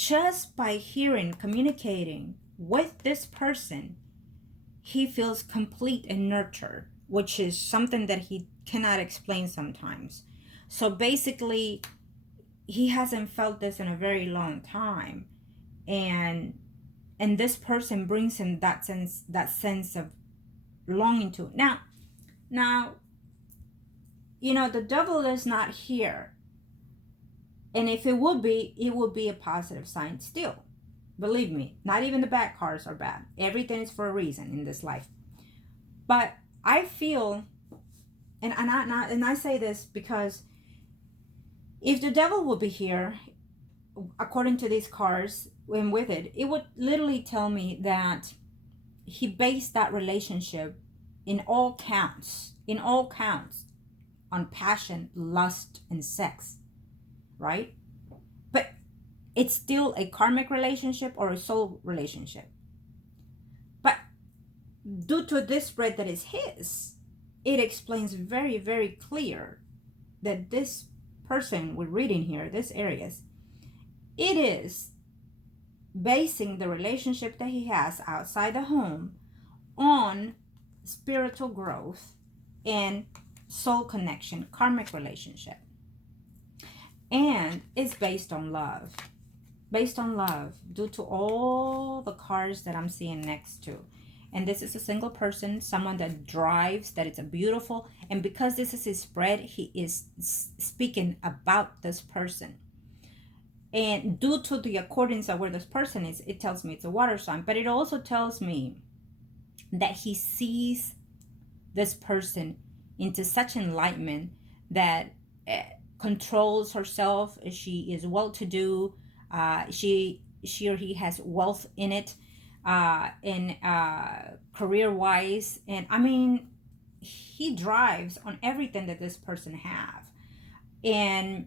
just by hearing, communicating with this person, he feels complete and nurtured, which is something that he cannot explain sometimes. So basically, he hasn't felt this in a very long time, and this person brings him that sense of longing to. Now, the devil is not here, and if it would be, it would be a positive sign still. Believe me, not even the bad cards are bad. Everything is for a reason in this life. But I feel, and I say this because if the devil would be here, according to these cards, and with it, it would literally tell me that he based that relationship in all counts, on passion, lust, and sex, right? But it's still a karmic relationship or a soul relationship. But due to this spread that is his, it explains very, very clear that this person we're reading here, this Aries, it is basing the relationship that he has outside the home on spiritual growth and soul connection, karmic relationship. And it's based on love. Based on love, due to all the cards that I'm seeing next to. And this is a single person, someone that drives, that it's a beautiful, and because this is his spread, he is speaking about this person. And due to the accordance of where this person is, it tells me it's a water sign, but it also tells me that he sees this person into such enlightenment that controls herself. She is well-to-do. She or he has wealth in it, in career-wise, and I mean, he drives on everything that this person have, and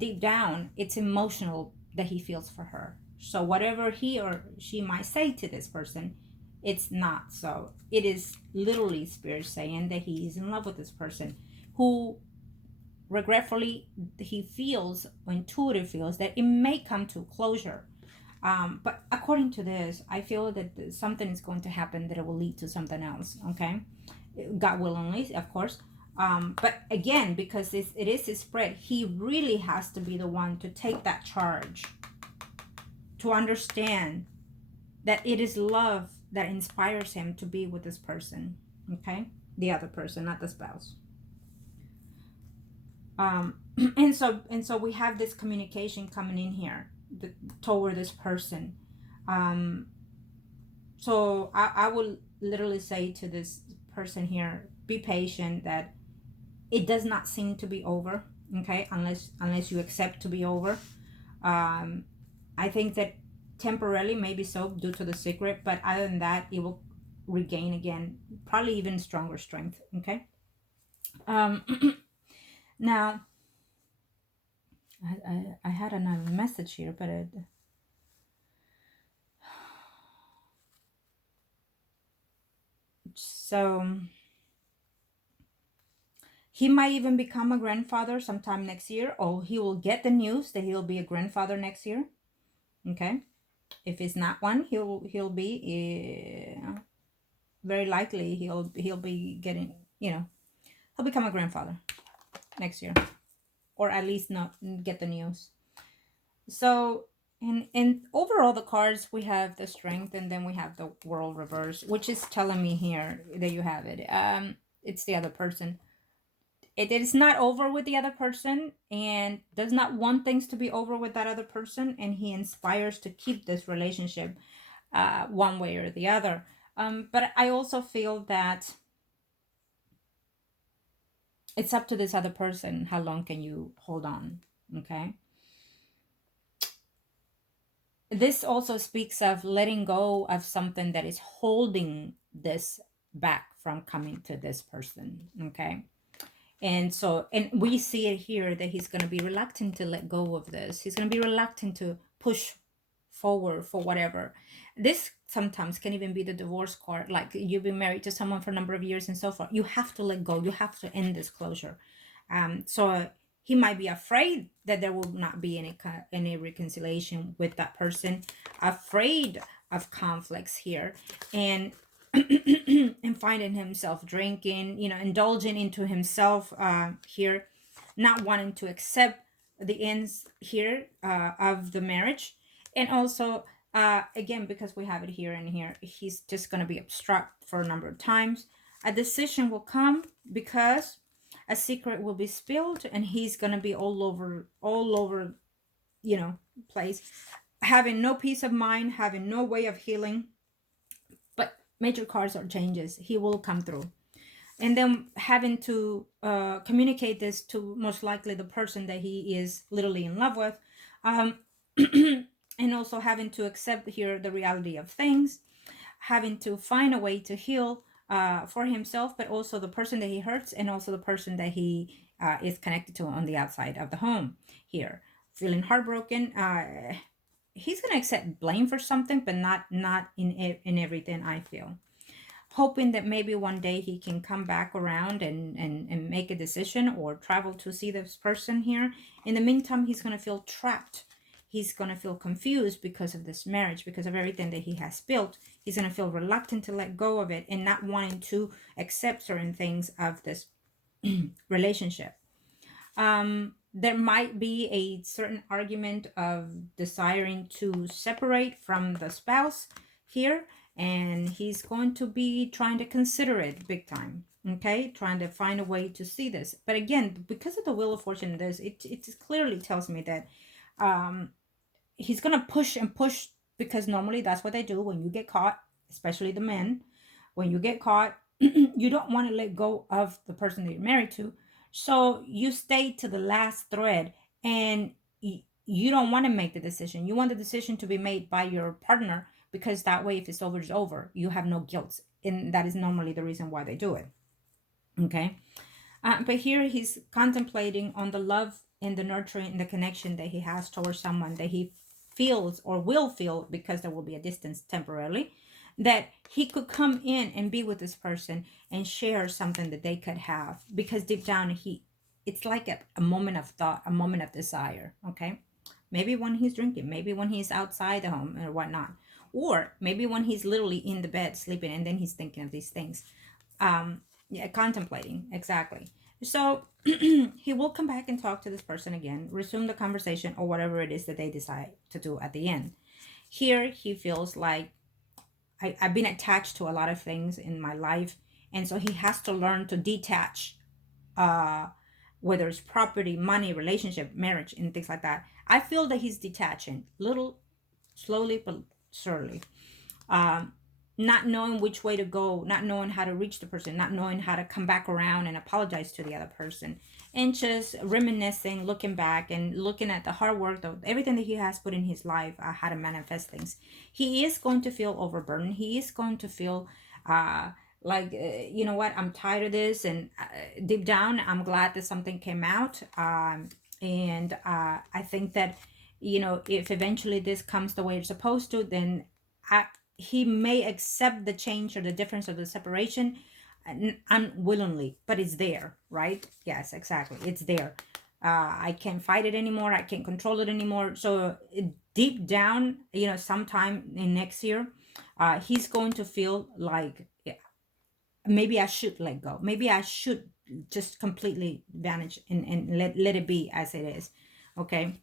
deep down, it's emotional that he feels for her. So whatever he or she might say to this person, it's not so. It is literally spirit saying that he is in love with this person, who regretfully he feels, or intuitive feels, that it may come to closure. But according to this, I feel that something is going to happen that it will lead to something else. Okay, God willingly, of course. But again, because it is his spread, he really has to be the one to take that charge, to understand that it is love that inspires him to be with this person. Okay, the other person, not the spouse. And so we have this communication coming in here toward this person. So I will literally say to this person here, be patient, that it does not seem to be over, okay, unless you accept to be over. I think that temporarily, maybe so, due to the secret, but other than that, it will regain again, probably even stronger strength. Okay. Now, I had another message here, but so he might even become a grandfather sometime next year, or he will get the news that he'll be a grandfather next year. Okay, if it's not one, he'll be very likely he'll be getting, he'll become a grandfather next year, or at least not get the news. So, and overall, the cards, we have the Strength, and then we have the World reverse, which is telling me here that you have it. It's the other person. It is not over with the other person, and does not want things to be over with that other person, and he inspires to keep this relationship one way or the other. But I also feel that it's up to this other person. How long can you hold on? Okay. This also speaks of letting go of something that is holding this back from coming to this person. Okay. And so, and we see it here that he's going to be reluctant to let go of this. He's going to be reluctant to push forward for whatever. This sometimes can even be the divorce card, like you've been married to someone for a number of years and so forth. You have to let go. You have to end this closure. So He might be afraid that there will not be any reconciliation with that person, afraid of conflicts here, and and finding himself drinking, indulging into himself here, not wanting to accept the ends here of the marriage. And also, again, because we have it here and here, he's just going to be obstruct for a number of times. A decision will come because a secret will be spilled, and he's going to be all over, place, having no peace of mind, having no way of healing. But major cards or changes, he will come through. And then having to communicate this to most likely the person that he is literally in love with, um, and also having to accept here the reality of things, having to find a way to heal for himself, but also the person that he hurts, and also the person that he is connected to on the outside of the home here, feeling heartbroken. He's gonna accept blame for something, but not in everything, I feel. Hoping that maybe one day he can come back around and make a decision or travel to see this person here. In the meantime, he's going to feel trapped. He's going to feel confused because of this marriage, because of everything that he has built. He's going to feel reluctant to let go of it and not wanting to accept certain things of this relationship. There might be a certain argument of desiring to separate from the spouse here, and he's going to be trying to consider it big time. Okay, trying to find a way to see this. But again, because of the Wheel of Fortune in this, it clearly tells me that he's gonna push and push, because normally that's what they do when you get caught, especially the men. When you get caught, you don't want to let go of the person that you're married to, so you stay to the last thread, and you don't want to make the decision. You want the decision to be made by your partner, because that way, if it's over, it's over. You have no guilt, and that is normally the reason why they do it. Okay, but here he's contemplating on the love and the nurturing and the connection that he has towards someone that he feels or will feel, because there will be a distance temporarily, that he could come in and be with this person and share something that they could have, because deep down it's like a moment of thought, a moment of desire. Okay, maybe when he's drinking, maybe when he's outside the home or whatnot, or maybe when he's literally in the bed sleeping, and then he's thinking of these things, yeah, contemplating, exactly. So he will come back and talk to this person again, resume the conversation, or whatever it is that they decide to do at the end. Here he feels like, I've been attached to a lot of things in my life, and so he has to learn to detach, whether it's property, money, relationship, marriage, and things like that. I feel that he's detaching, little slowly but surely. Not knowing which way to go, not knowing how to reach the person, not knowing how to come back around and apologize to the other person, and just reminiscing, looking back and looking at the hard work of everything that he has put in his life, how to manifest things. He is going to feel overburdened. He is going to feel like, you know what, I'm tired of this, and deep down, I'm glad that something came out. And I think that, if eventually this comes the way it's supposed to, then he may accept the change or the difference of the separation unwillingly, but it's there, right? Yes, exactly. It's there. I can't fight it anymore. I can't control it anymore. So deep down, sometime in next year, he's going to feel like, yeah, maybe I should let go. Maybe I should just completely vanish and let it be as it is. Okay.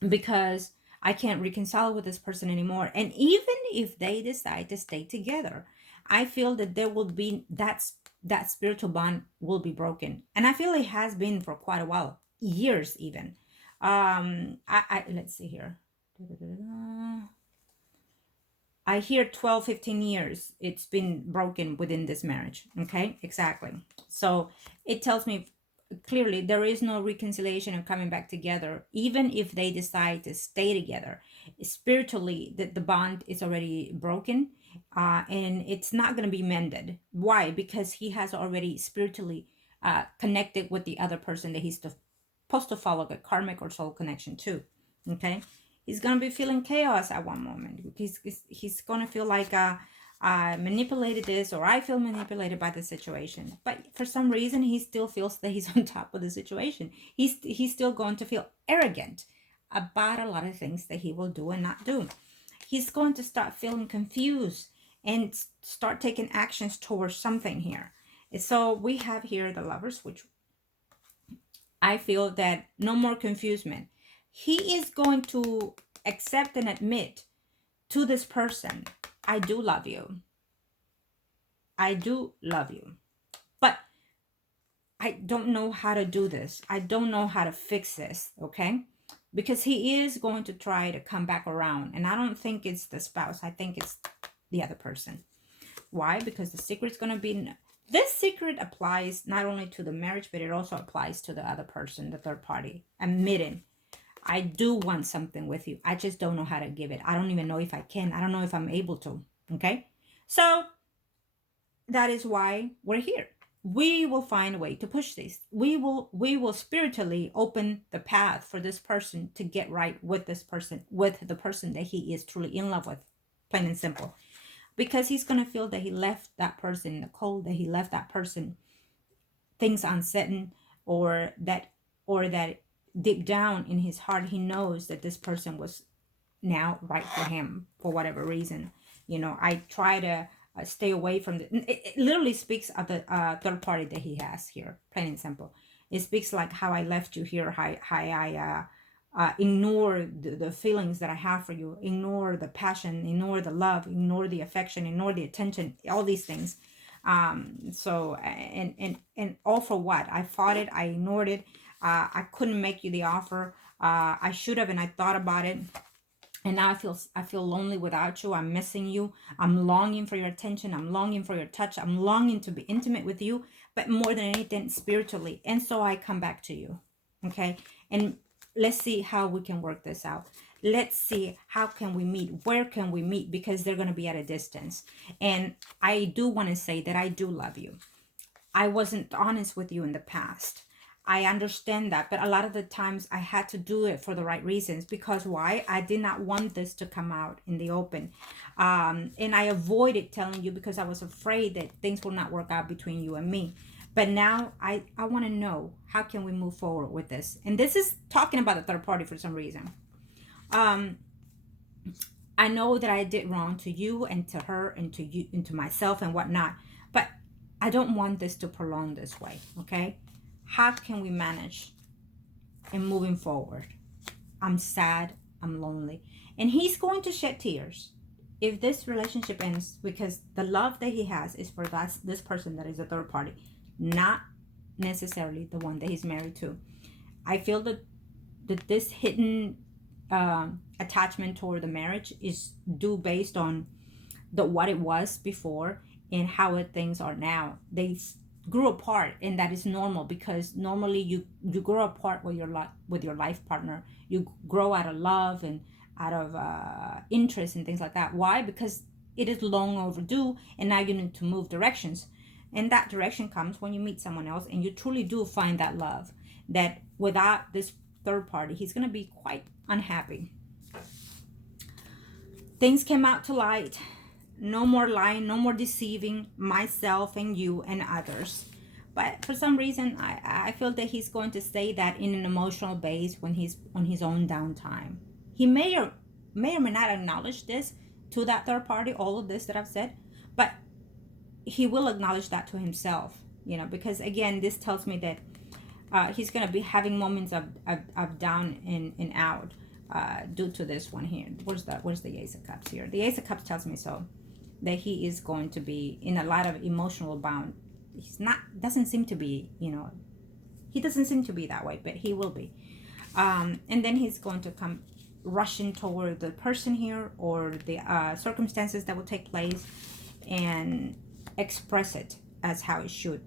Because I can't reconcile with this person anymore. And even if they decide to stay together, I feel that there will be that spiritual bond will be broken. And I feel it has been for quite a while, years even. I let's see here. I hear 12, 15 years it's been broken within this marriage. Okay, exactly. So it tells me clearly there is no reconciliation and coming back together, even if they decide to stay together. Spiritually, the bond is already broken, and it's not going to be mended. Why? Because he has already spiritually connected with the other person that he's supposed to follow the karmic or soul connection to. Okay, he's going to be feeling chaos at one moment. He's going to feel like I manipulated this, or I feel manipulated by the situation. But for some reason, he still feels that he's on top of the situation. He's still going to feel arrogant about a lot of things that he will do and not do. He's going to start feeling confused and start taking actions towards something here. So we have here the Lovers, which I feel that no more confusion. He is going to accept and admit to this person, I do love you. I do love you. But I don't know how to do this. I don't know how to fix this, okay? Because he is going to try to come back around. And I don't think it's the spouse. I think it's the other person. Why? Because the secret's going to be... This secret applies not only to the marriage, but it also applies to the other person, the third party. Admitting, I do want something with you. I just don't know how to give it. I don't even know if I can. I don't know if I'm able to. Okay? So that is why we're here. We will find a way to push this. We will spiritually open the path for this person to get right with this person, with the person that he is truly in love with. Plain and simple. Because he's going to feel that he left that person in the cold, that he left that person things uncertain, or that deep down in his heart, he knows that this person was now right for him for whatever reason. You know, I try to stay away from it literally speaks of the third party that he has here, plain and simple. It speaks like how I left you here, how I ignore the feelings that I have for you, ignore the passion, ignore the love, ignore the affection, ignore the attention, all these things. So and all for what? I fought it, I ignored it, I couldn't make you the offer, I should have, and I thought about it, and now I feel lonely without you. I'm missing you. I'm longing for your attention. I'm longing for your touch. I'm longing to be intimate with you, but more than anything, spiritually. And so I come back to you. Okay. And let's see how we can work this out. Let's see how can we meet. Where can we meet? Because they're going to be at a distance. And I do want to say that I do love you. I wasn't honest with you in the past. I understand that, but a lot of the times I had to do it for the right reasons. Because why? I did not want this to come out in the open. And I avoided telling you because I was afraid that things will not work out between you and me. But now I want to know, how can we move forward with this? And this is talking about the third party for some reason. I know that I did wrong to you and to her and to you and to myself and whatnot. But I don't want this to prolong this way, okay? How can we manage in moving forward? I'm sad. I'm lonely. And he's going to shed tears if this relationship ends, because the love that he has is for this person that is a third party, not necessarily the one that he's married to. I feel that this hidden attachment toward the marriage is due based on what it was before and how things are now. They grew apart, and that is normal, because normally you grow apart with your life partner. You grow out of love and out of interest and things like that. Why? Because it is long overdue, and now you need to move directions. And that direction comes when you meet someone else and you truly do find that love. That without this third party, he's going to be quite unhappy. Things came out to light. No more lying, no more deceiving myself and you and others. But for some reason, I feel that he's going to say that in an emotional base when he's on his own downtime. He may or may not acknowledge this to that third party, all of this that I've said, but he will acknowledge that to himself, because again, this tells me that he's going to be having moments of down and out due to this one here. Where's the Ace of Cups here? The Ace of Cups tells me so. That he is going to be in a lot of emotional bound. Doesn't seem to be, he doesn't seem to be that way, but he will be. And then he's going to come rushing toward the person here, or the circumstances that will take place, and express it as how it should.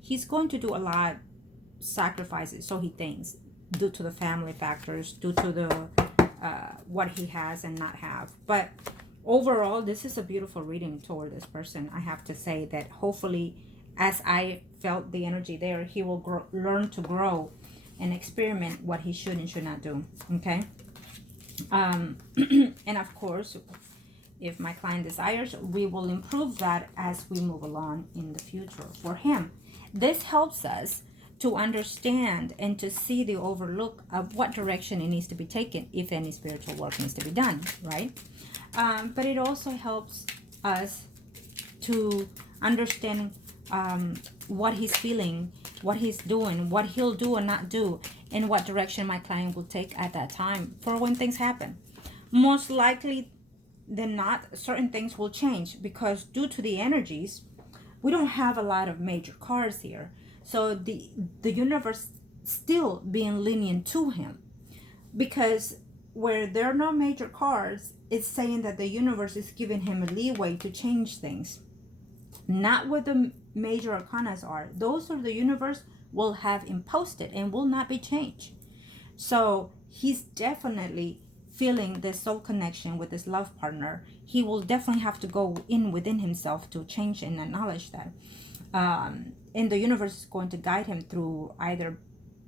He's going to do a lot of sacrifices, so he thinks, due to the family factors, due to the what he has and not have. But overall, this is a beautiful reading toward this person. I have to say that hopefully, as I felt the energy there, he will learn to grow and experiment what he should and should not do. Okay. And of course, if my client desires, we will improve that as we move along in the future for him. This helps us to understand and to see the overlook of what direction it needs to be taken, if any spiritual work needs to be done, right? But it also helps us to understand what he's feeling, what he's doing, what he'll do or not do, and what direction my client will take at that time for when things happen. Most likely than not, certain things will change because due to the energies, we don't have a lot of major cards here. So the universe still being lenient to him, because where there are no major cards, it's saying that the universe is giving him a leeway to change things. Not what the major arcanas are. Those are the universe will have imposed it and will not be changed. So he's definitely feeling this soul connection with his love partner. He will definitely have to go in within himself to change and acknowledge that. And the universe is going to guide him through either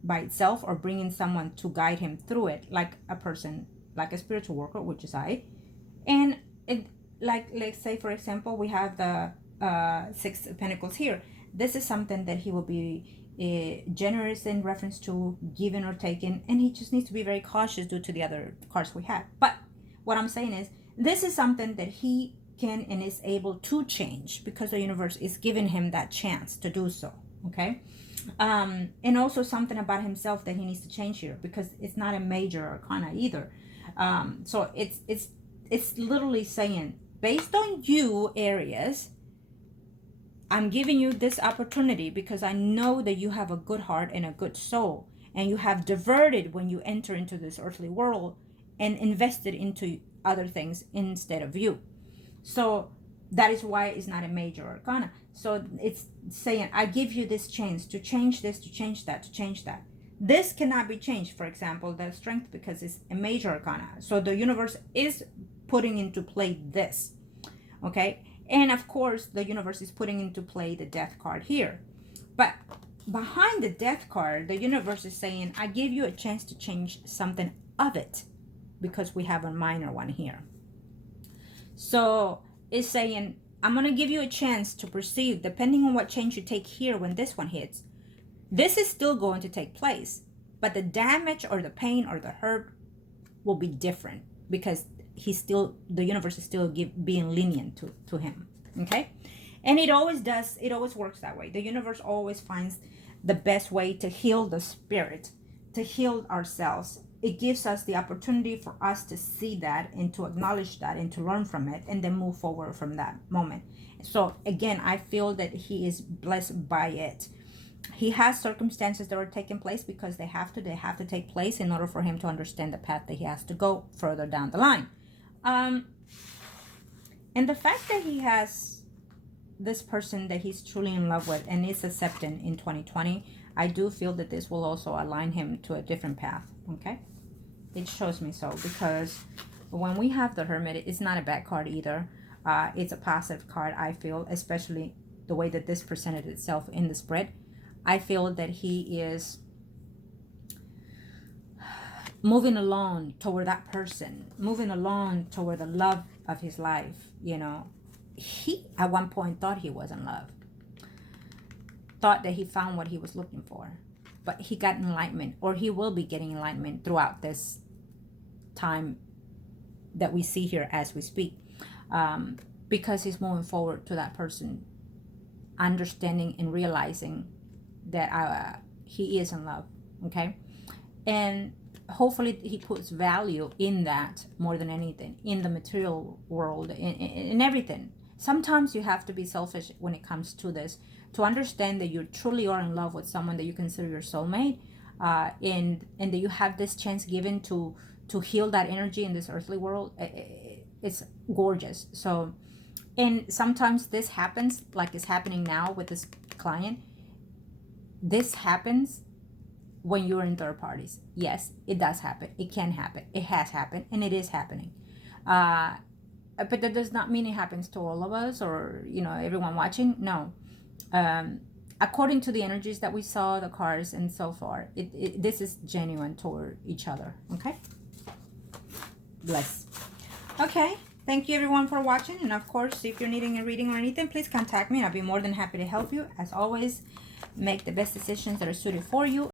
by itself or bringing someone to guide him through it, like a person, like a spiritual worker, which is I. And it, like, let's say, for example, we have the Six of Pentacles here. This is something that he will be generous in reference to giving or taking, and he just needs to be very cautious due to the other cards we have. But what I'm saying is, this is something that he can and is able to change because the universe is giving him that chance to do so. Okay. And also something about himself that he needs to change here, because it's not a major arcana either. So it's literally saying, based on you, Aries, I'm giving you this opportunity because I know that you have a good heart and a good soul, and you have diverted when you enter into this earthly world and invested into other things instead of you. So that is why it's not a major arcana. So it's saying, I give you this chance to change this, to change that, to change that. This cannot be changed. For example, the strength, because it's a major arcana. So the universe is putting into play this. Okay. And of course, the universe is putting into play the death card here. But behind the death card, the universe is saying, I give you a chance to change something of it, because we have a minor one here. So it's saying, I'm going to give you a chance to perceive, depending on what change you take here when this one hits, this is still going to take place. But the damage or the pain or the hurt will be different, because the universe is still being lenient to him. Okay. And it always works that way. The universe always finds the best way to heal the spirit, to heal ourselves. It gives us the opportunity for us to see that and to acknowledge that and to learn from it, and then move forward from that moment. So again, I feel that he is blessed by it. He has circumstances that are taking place because they have to take place in order for him to understand the path that he has to go further down the line. And the fact that he has this person that he's truly in love with and is accepting in 2020, I do feel that this will also align him to a different path. Okay. It shows me so, because when we have the Hermit, it's not a bad card either. It's a positive card, I feel, especially the way that this presented itself in the spread. I feel that he is moving along toward that person, moving along toward the love of his life. You know, he at one point thought he was in love, thought that he found what he was looking for, but he got enlightenment, or he will be getting enlightenment throughout this time that we see here as we speak, because he's moving forward to that person, understanding and realizing that he is in love. Okay. And hopefully he puts value in that more than anything, in the material world, in everything. Sometimes you have to be selfish when it comes to this, to understand that you truly are in love with someone that you consider your soulmate, and that you have this chance given to heal that energy in this earthly world. It's gorgeous. So, and sometimes this happens, like it's happening now with this client. This happens when you're in third parties. Yes, it does happen. It can happen. It has happened, and it is happening. But that does not mean it happens to all of us, or, you know, everyone watching. No. According to the energies that we saw, the cards and so far, this is genuine toward each other. Okay. Bless. Okay. Thank you everyone for watching, and of course, if you're needing a reading or anything, please contact me and I'll be more than happy to help you. As always, make the best decisions that are suited for you.